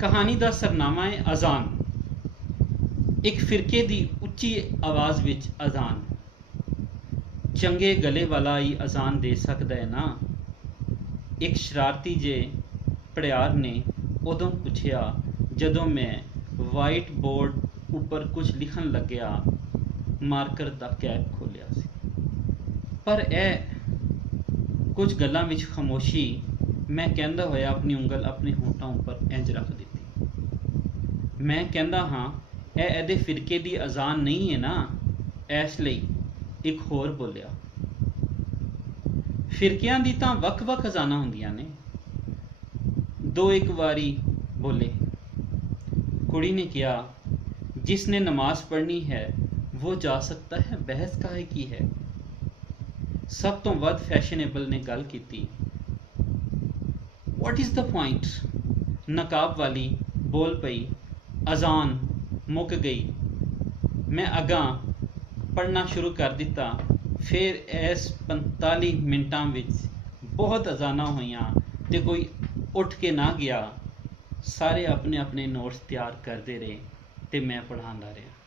कहानी का सरनामा है अजान। एक फिरके दी उच्ची आवाज़ विच अजान। चंगे गले वाला ही अजान दे सकदा है ना। एक शरारती जे पड़ियार ने उदों पुछया जदों मैं वाइट बोर्ड उपर कुछ लिखन लग्या मार्कर दा कैप खोलिया सी। पर ए कुछ गल्लां विच खामोशी मैं कहंदा होया अपनी उंगल अपने होठां उपर इंज रख दी। मैं कहंदा हाँ ए फिरके दी अजान नहीं है ना, इसलिए एक होर बोलिया फिरकियां दी तां वख-वख अजानां हुंदियां ने। दो एक वारी बोले। कुड़ी ने कहा जिसने नमाज पढ़नी है वो जा सकता है, बहस काहे की है। सब तो वध फैशनेबल ने गल की। What is the point. नकाब वाली बोल पई अजान मुक गई। मैं अगां पढ़ना शुरू कर दिता। फिर इस 45 मिनटां विच बहुत अजानां होईयां ते कोई उठ के ना गया। सारे अपने अपने नोट्स तैयार करते रहे ते मैं पढ़ांदा रहा।